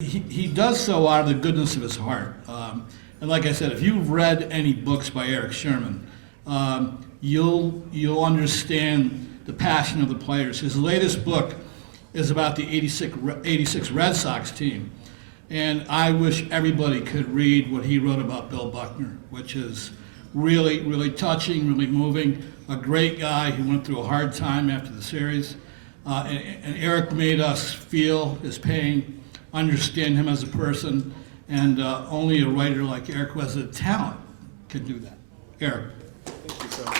He does so out of the goodness of his heart. And like I said, if you've read any books by Eric Sherman, you'll understand the passion of the players. His latest book is about the 86 Red Sox team. And I wish everybody could read what he wrote about Bill Buckner, which is really, really touching, really moving. A great guy. He went through a hard time after the series. And Eric made us feel his pain, understand him as a person, and only a writer like Eric, who has a talent, can do that. Eric. Thank you so much.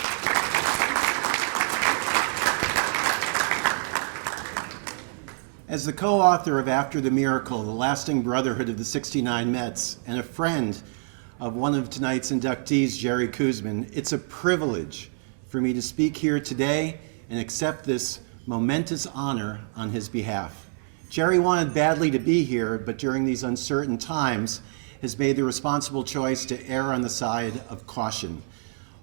As the co-author of After the Miracle, The Lasting Brotherhood of the '69 Mets, and a friend of one of tonight's inductees, Jerry Koosman, it's a privilege for me to speak here today and accept this momentous honor on his behalf. Jerry wanted badly to be here, but during these uncertain times has made the responsible choice to err on the side of caution.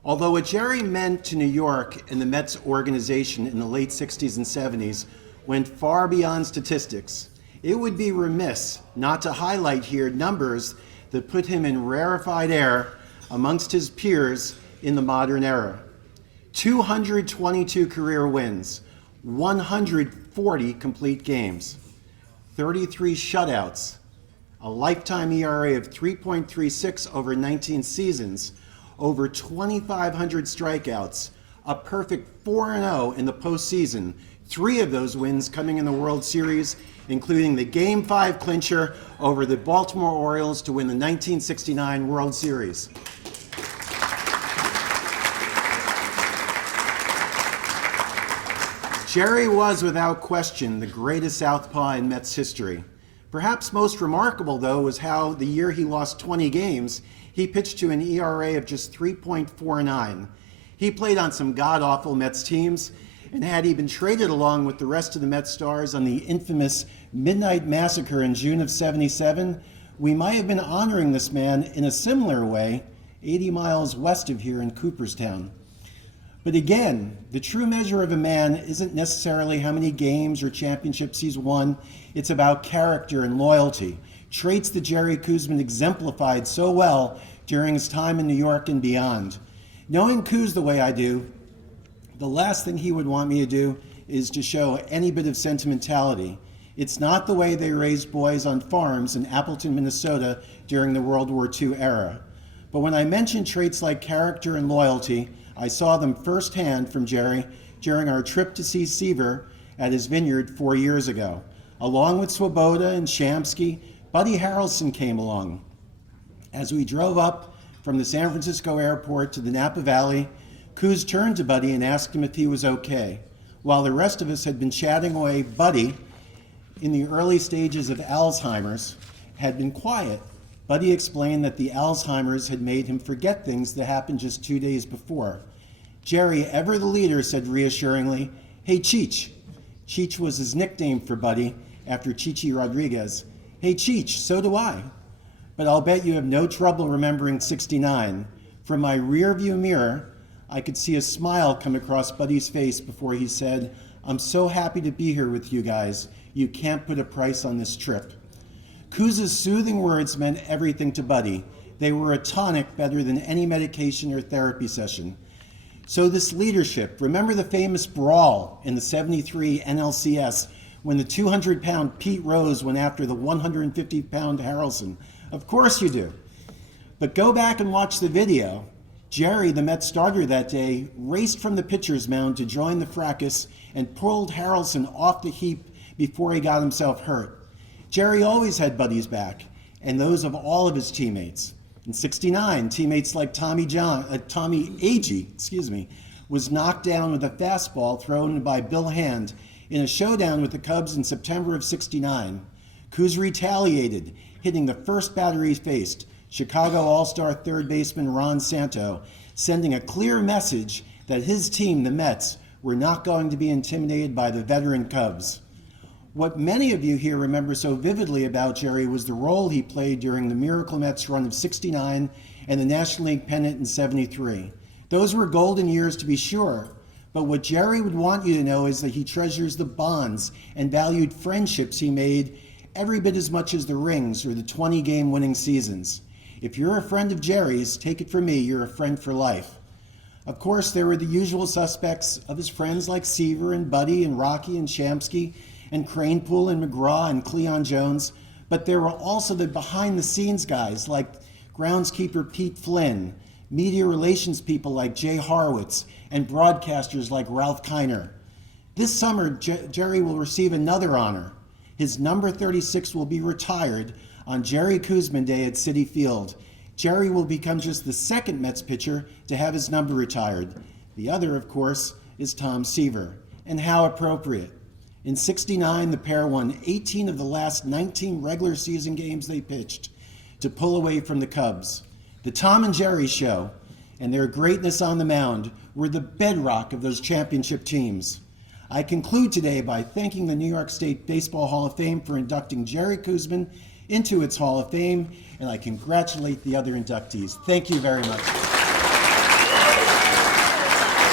Although what Jerry meant to New York and the Mets organization in the late 60s and 70s went far beyond statistics, it would be remiss not to highlight here numbers that put him in rarefied air amongst his peers in the modern era. 222 career wins, 140 complete games, 33 shutouts, a lifetime ERA of 3.36 over 19 seasons, over 2,500 strikeouts, a perfect 4-0 in the postseason, 3 of those wins coming in the World Series, including the Game 5 clincher over the Baltimore Orioles to win the 1969 World Series. Jerry was, without question, the greatest southpaw in Mets history. Perhaps most remarkable, though, was how the year he lost 20 games, he pitched to an ERA of just 3.49. He played on some god-awful Mets teams, and had he been traded along with the rest of the Mets stars on the infamous Midnight Massacre in June of '77, we might have been honoring this man in a similar way 80 miles west of here in Cooperstown. But again, the true measure of a man isn't necessarily how many games or championships he's won. It's about character and loyalty, traits that Jerry Koosman exemplified so well during his time in New York and beyond. Knowing Koos the way I do, the last thing he would want me to do is to show any bit of sentimentality. It's not the way they raised boys on farms in Appleton, Minnesota during the World War II era. But when I mentioned traits like character and loyalty, I saw them firsthand from Jerry during our trip to see Seaver at his vineyard 4 years ago. Along with Swoboda and Shamsky, Buddy Harrelson came along. As we drove up from the San Francisco airport to the Napa Valley, Koos turned to Buddy and asked him if he was okay. While the rest of us had been chatting away, Buddy, in the early stages of Alzheimer's, had been quiet. Buddy explained that the Alzheimer's had made him forget things that happened just 2 days before. Jerry, ever the leader, said reassuringly, "Hey, Cheech." Cheech was his nickname for Buddy after Chichi Rodriguez. "Hey, Cheech, so do I. But I'll bet you have no trouble remembering '69. From my rear view mirror, I could see a smile come across Buddy's face before he said, "I'm so happy to be here with you guys. You can't put a price on this trip." Koos's soothing words meant everything to Buddy. They were a tonic better than any medication or therapy session. So this leadership, remember the famous brawl in the '73 NLCS when the 200-pound Pete Rose went after the 150-pound Harrelson? Of course you do. But go back and watch the video. Jerry, the Mets starter that day, raced from the pitcher's mound to join the fracas and pulled Harrelson off the heap before he got himself hurt. Jerry always had Buddy's back, and those of all of his teammates. In '69, teammates like Tommy Agee, was knocked down with a fastball thrown by Bill Hand in a showdown with the Cubs in September of '69. Koos retaliated, hitting the first batter he faced, Chicago All-Star third baseman Ron Santo, sending a clear message that his team, the Mets, were not going to be intimidated by the veteran Cubs. What many of you here remember so vividly about Jerry was the role he played during the Miracle Mets run of '69 and the National League pennant in '73. Those were golden years to be sure, but what Jerry would want you to know is that he treasures the bonds and valued friendships he made every bit as much as the rings or the 20-game winning seasons. If you're a friend of Jerry's, take it from me, you're a friend for life. Of course, there were the usual suspects of his friends like Seaver and Buddy and Rocky and Shamsky and Cranepool and McGraw and Cleon Jones, but there were also the behind-the-scenes guys like groundskeeper Pete Flynn, media relations people like Jay Horowitz, and broadcasters like Ralph Kiner. This summer, Jerry will receive another honor. His number 36 will be retired on Jerry Koosman Day at Citi Field. Jerry will become just the second Mets pitcher to have his number retired. The other, of course, is Tom Seaver. And how appropriate. In '69, the pair won 18 of the last 19 regular season games they pitched to pull away from the Cubs. The Tom and Jerry show and their greatness on the mound were the bedrock of those championship teams. I conclude today by thanking the New York State Baseball Hall of Fame for inducting Jerry Koosman into its Hall of Fame, and I congratulate the other inductees. Thank you very much.